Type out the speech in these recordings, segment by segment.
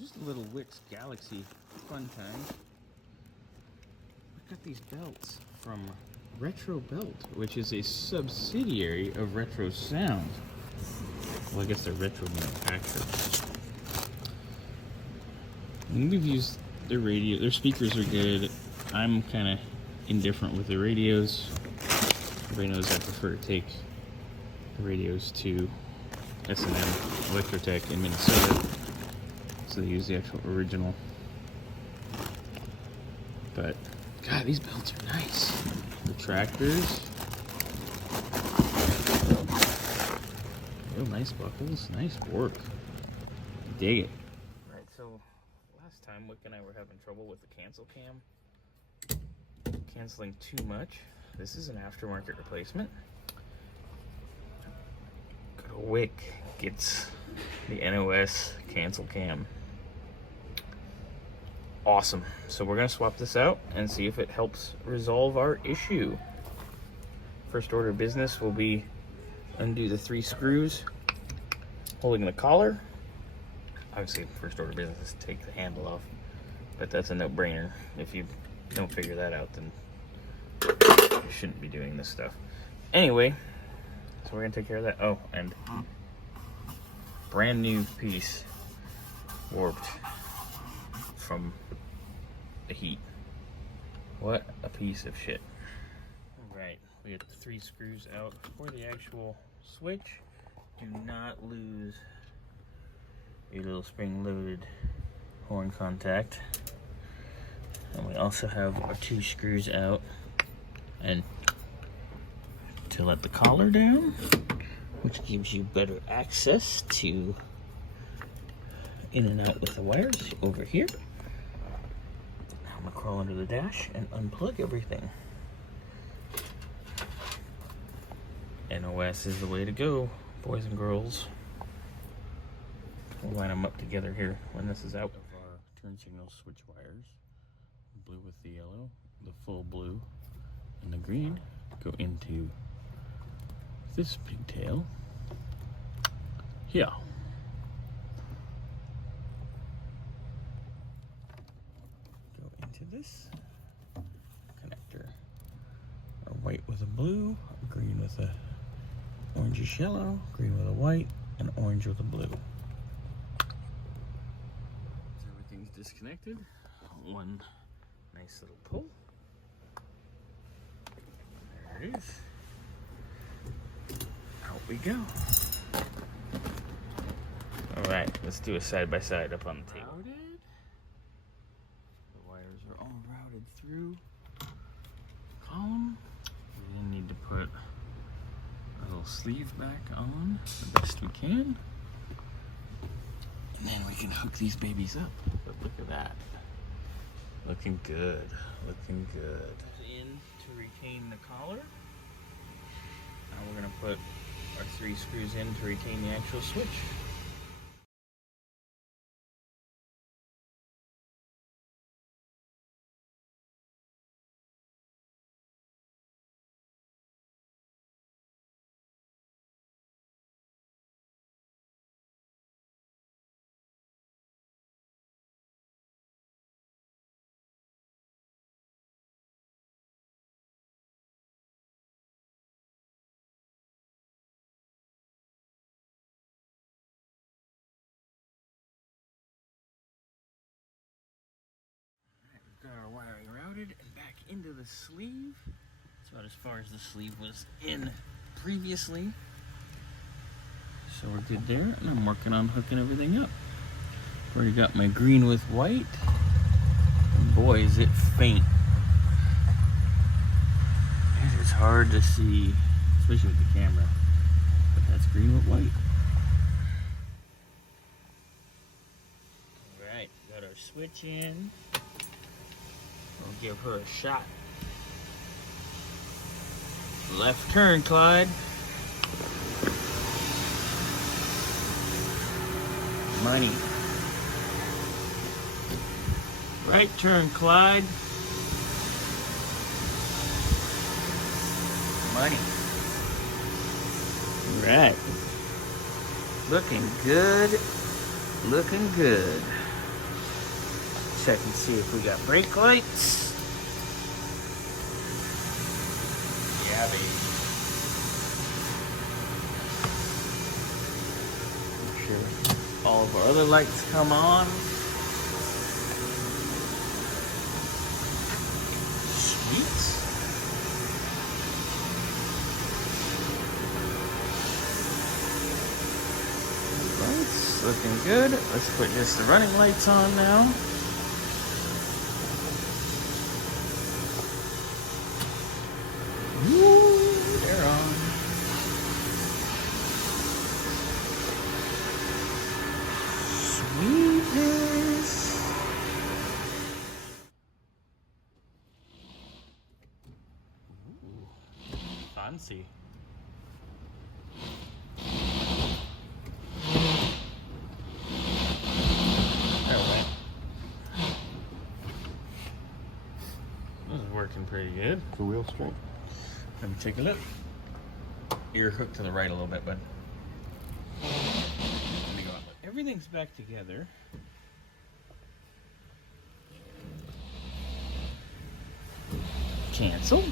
just a little Wick's Galaxie fun time. I got these belts from Retro Belt, which is a subsidiary of Retro Sound. Well, I guess they're Retro manufacturers. And we've used their radio. Their speakers are good. I'm kind of indifferent with the radios. Everybody knows I prefer to take the radios to S&M Electrotech in Minnesota, so they use the actual original. But God, these belts are nice. The tractors, real nice buckles, nice work. Dig it. Right, so last time Wick and I were having trouble with the cancel cam, canceling too much. This is an aftermarket replacement. Good old Wick gets the NOS cancel cam. Awesome. So we're gonna swap this out and see if it helps resolve our issue. First order of business will be undo the 3 screws holding the collar. Obviously, first order of business is take the handle off, but that's a no-brainer. If you don't figure that out, then you shouldn't be doing this stuff. Anyway, so we're gonna take care of that. Oh, and brand new piece warped from the heat. What a piece of shit. Alright, we got the 3 screws out for the actual switch. Do not lose your little spring-loaded horn contact. And we also have our 2 screws out and to let the collar down, which gives you better access to in and out with the wires over here. Now I'm gonna crawl under the dash and unplug everything. NOS is the way to go, boys and girls. We'll line them up together here when this is out. Of our turn signal switch wires, blue with the yellow, the full blue, and the green go into this pigtail here. Go into this connector. A white with a blue, green with a orangish yellow, green with a white, and orange with a blue. So everything's disconnected. One nice little pull. There it is. Out we go. Alright, let's do a side-by-side up on the table. Routed. The wires are all routed through the column. We need to put a little sleeve back on the best we can. And then we can hook these babies up. But look at that. Looking good. Looking good. In to retain the collar. Now we're going to put our 3 screws in to retain the actual switch. Got our wiring routed and back into the sleeve. That's about as far as the sleeve was in previously. So we're good there, and I'm working on hooking everything up. Already got my green with white, and boy is it faint. It is hard to see, especially with the camera, but that's green with white. Alright, got our switch in. We'll give her a shot. Left turn, Clyde. Money. Right turn, Clyde. Money. Right. Looking good. Looking good. Check and see if we got brake lights. Yeah, baby. Make sure all of our other lights come on. Sweet. Lights looking good. Let's put just the running lights on now. They're on. Sweetness. Ooh, fancy. This is working pretty good. The wheel straight. Let me take a look. You're hooked to the right a little bit, bud. Let me go out. Everything's back together. Cancel.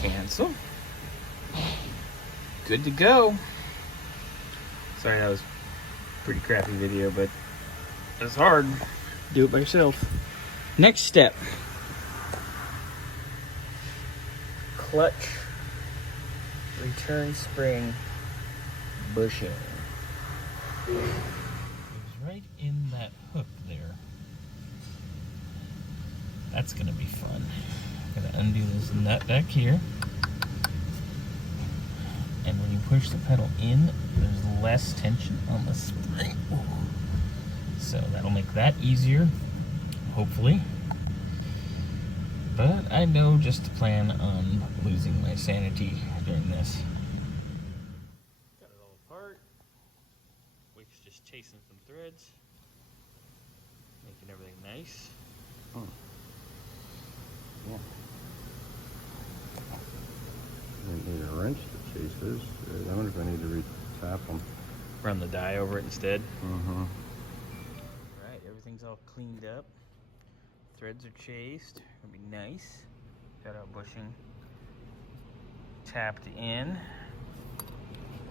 Cancel. Good to go. Sorry, that was a pretty crappy video, but it's hard. Do it by yourself. Next step. Clutch return spring bushing. It's right in that hook there. That's gonna be fun. I'm gonna undo this nut back here. And when you push the pedal in, there's less tension on the spring. Ooh. So that'll make that easier, hopefully. But I know just to plan on losing my sanity during this. Got it all apart. Wick's just chasing some threads. Making everything nice. Oh. Yeah. I need a wrench to chase this. I wonder if I need to re-tap them. Run the die over it instead. Mm-hmm. Alright, everything's all cleaned up. Threads are chased. Gonna be nice. Got our bushing tapped in.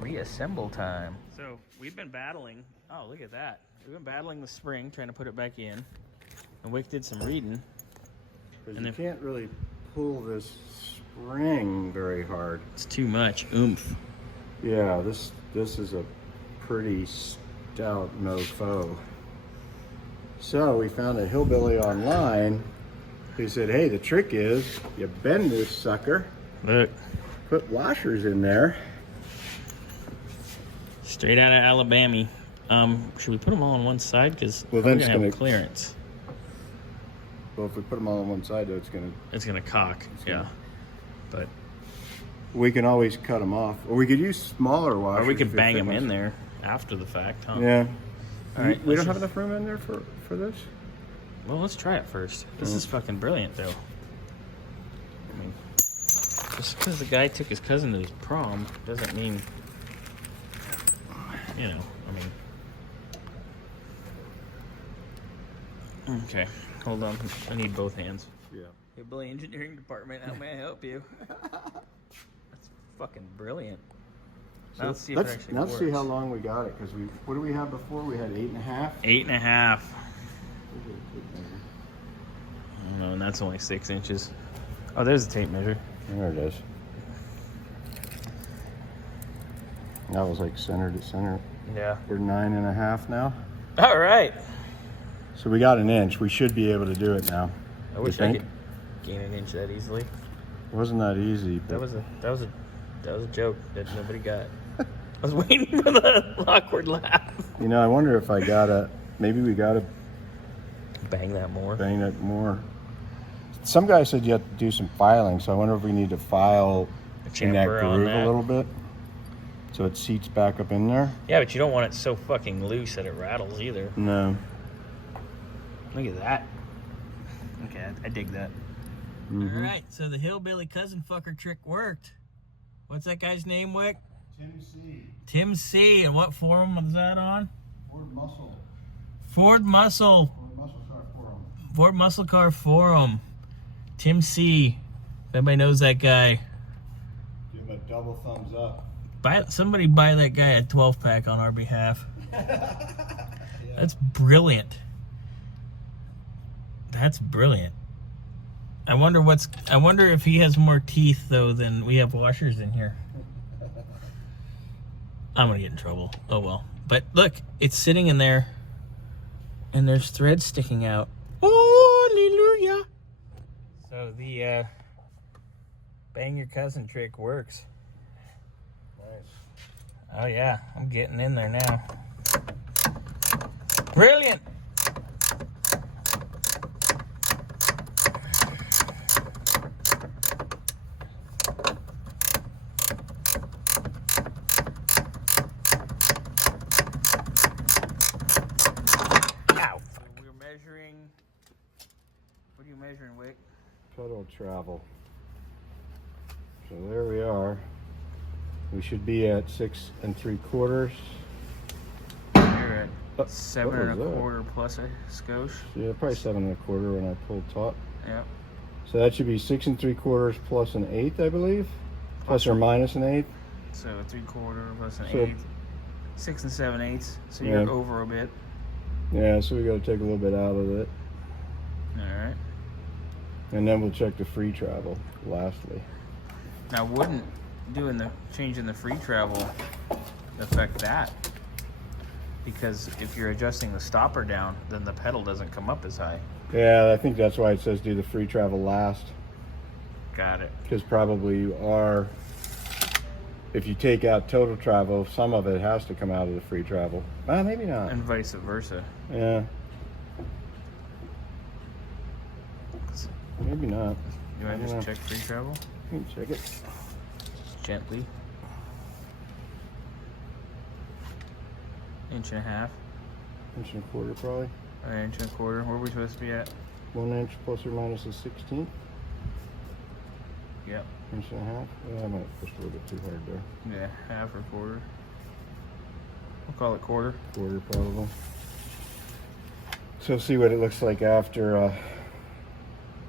Reassemble time. So we've been battling. Oh, look at that. We've been battling the spring, trying to put it back in. And Wick did some reading. Because you can't really pull this spring very hard. It's too much oomph. Yeah, this is a pretty stout mofo. So we found a hillbilly online who said, hey, the trick is you bend this sucker, Look. put washers in there. Straight out of Alabama. Should we put them all on one side? Because Well, we're then gonna it's have gonna- clearance. Well, if we put them all on one side, though, It's gonna cock. Yeah. But we can always cut them off. Or we could use smaller washers. or we could if bang it them was- in there after the fact, huh? Yeah. All right. We let's don't have just- enough room in there for this? Well, let's try it first. This is fucking brilliant, though. I mean, just because the guy took his cousin to his prom doesn't mean, you know, I mean. Okay, hold on. I need both hands. Yeah. Hillbilly Engineering Department, how may I help you? That's fucking brilliant. Now let's see if it actually works. Let's see how long we got it, because what do we have before? We had 8.5? 8.5. No, and that's only 6 inches. Oh, there's a tape measure. There it is. That was like center to center. Yeah. We're 9.5 now. All right. So we got an inch. We should be able to do it now. I wish I could gain an inch that easily. It wasn't that easy. That was a joke that nobody got. I was waiting for the awkward laugh. You know, I wonder if maybe we gotta Bang that more. bang it more. Some guy said you have to do some filing, so I wonder if we need to file in that chamfer on groove that. a little bit, so it seats back up in there. Yeah, but you don't want it so fucking loose that it rattles either. No. Look at that. Okay, I dig that. Mm-hmm. All right, so the hillbilly cousin fucker trick worked. What's that guy's name, Wick? Tim C. Tim C. And what forum was that on? Ford Muscle. Ford Muscle. Ford Muscle Car Forum. Ford Muscle Car Forum. Tim C. If anybody knows that guy, Give him a double thumbs up. somebody buy that guy a 12-pack on our behalf. Yeah. That's brilliant. That's brilliant. I wonder if he has more teeth though than we have washers in here. I'm gonna get in trouble. Oh well. But look, it's sitting in there and there's threads sticking out. Oh, hallelujah. So the bang your cousin trick works. Nice. Oh yeah, I'm getting in there now. Brilliant. Ow. So we're measuring. What are you measuring, Wick? Total travel. So there we are. We should be at 6 3/4. You're at 7 what was that? 1/4 plus a skosh. Yeah, probably 7 1/4 when I pulled taut. Yep. So that should be 6 3/4 plus an eighth, I believe. Plus or minus an eighth. So a 3/4 plus an So- eighth. 6 7/8. So Yeah. you're over a bit. Yeah, so we got to take a little bit out of it. All right. And then we'll check the free travel lastly. Now, wouldn't changing the free travel affect that? Because if you're adjusting the stopper down, then the pedal doesn't come up as high. Yeah, I think that's why it says do the free travel last. Got it. Because probably you are, if you take out total travel, some of it has to come out of the free travel. Maybe not. And vice versa. Yeah. Maybe not. You might Yeah. just check free travel You can check it. gently. 1.5 Inch and a quarter probably. or 1.25. Where are we supposed to be at? 1 inch plus or minus a 16th. Yep. Inch and a half. Yeah, I might push a little bit too hard there. Yeah, half or quarter. We'll call it quarter. Quarter probably. So see what it looks like after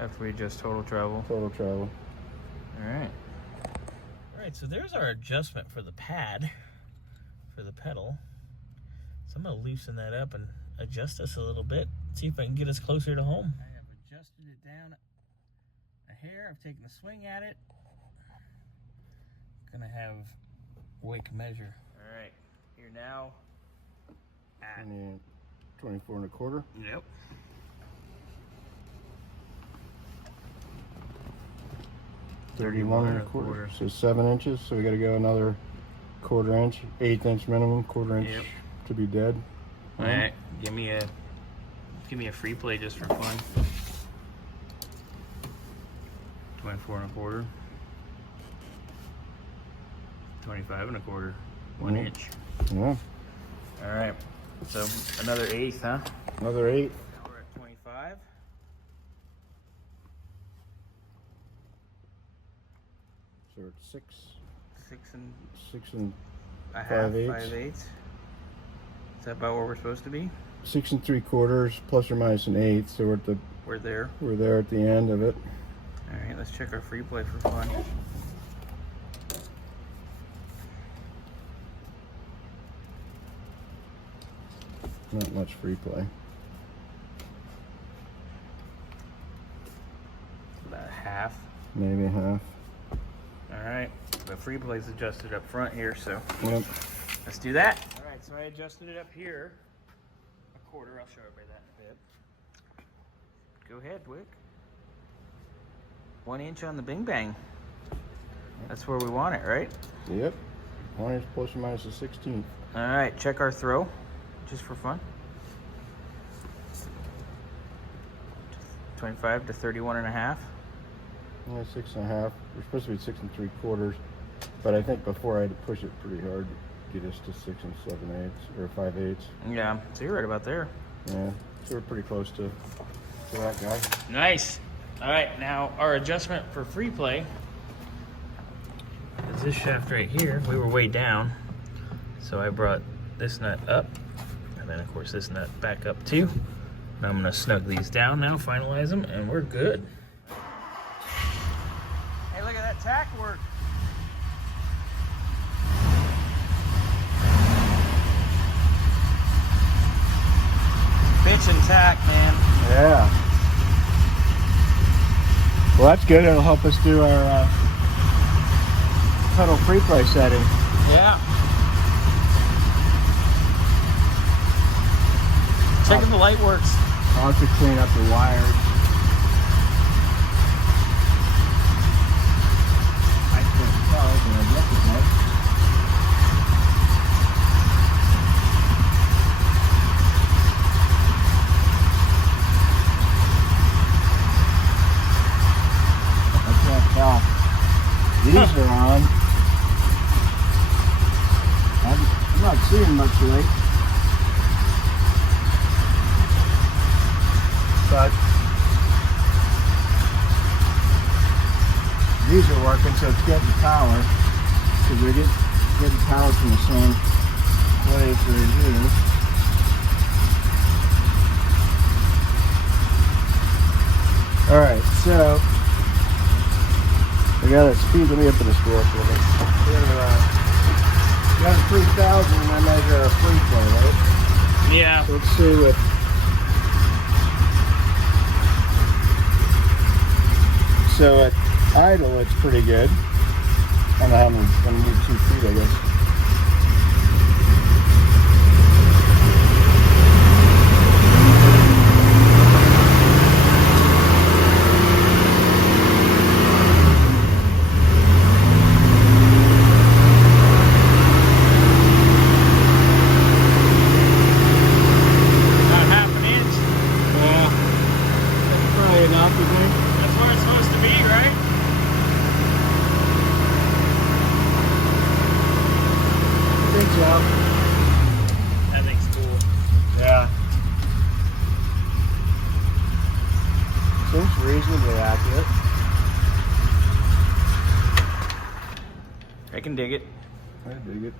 After we adjust total travel. total travel. Alright. Alright, so there's our adjustment for the pad, for the pedal. So I'm going to loosen that up and adjust us a little bit. See if I can get us closer to home. I have adjusted it down a hair. I've taken a swing at it. Gonna have Wick measure. Alright, you're now at... 24 1/4. Yep. Thirty-one and a quarter. So 7 inches. So we got to go another 1/4 inch, 1/8 inch minimum, 1/4 inch Yep. to be dead. All right, give me a free play just for fun. 24 1/4. 25 1/4. 1 Mhm. inch. Yeah. All right. So another eighth, huh? Another 8. Now we're at 25. So it's 6. 6 and 6 and a half, 5/8. 5/8. Is that about where we're supposed to be? 6 3/4 plus or minus an eighth. So We're there. we're there at the end of it. All right, let's check our free play for fun. Not much free play. About half. Maybe a half. All right, the free play's adjusted up front here, so Yep. let's do that. All right, so I adjusted it up here. A quarter, I'll show everybody that in a bit. Go ahead, Wick. 1 inch on the bing bang. That's where we want it, right? Yep. 1 inch plus or minus a 16th. All right, check our throw, just for fun. 25 to 31 and a half. Yeah, 6 and a half. We're supposed to be 6 3/4, but I think before I had to push it pretty hard to get us to 6 7/8 or 5/8. Yeah, so you're right about there. Yeah, so we're pretty close to that guy. Nice. All right, now our adjustment for free play is is this shaft right here. We were way down, so I brought this nut up, and then of course this nut back up too. Now I'm gonna snug these down now, finalize them, and we're good. Hey, look at that tack work. Bitch and tack, man. Yeah. Well, that's good. It'll help us do our pedal free play setting. Yeah. Check if the light works. I'll have to clean up the wires. I can't tell, but I guess it does. I can't tell. These are on. I'm not seeing much light. But these are working, so it's getting power, because we're getting power from the same place right here. Alright, so we gotta speed. Let me open this door for a minute. We got a 3,000 and I measure a free play, right? Yeah. So let's see what. So at idle, it's pretty good. I don't know how many, I'm gonna need 2 feet, I guess. About half an inch. Yeah. That's probably enough, you think? That's where it's supposed to be, right? I think so. That thing's cool. Yeah. Seems reasonably accurate. I can dig it. I dig it.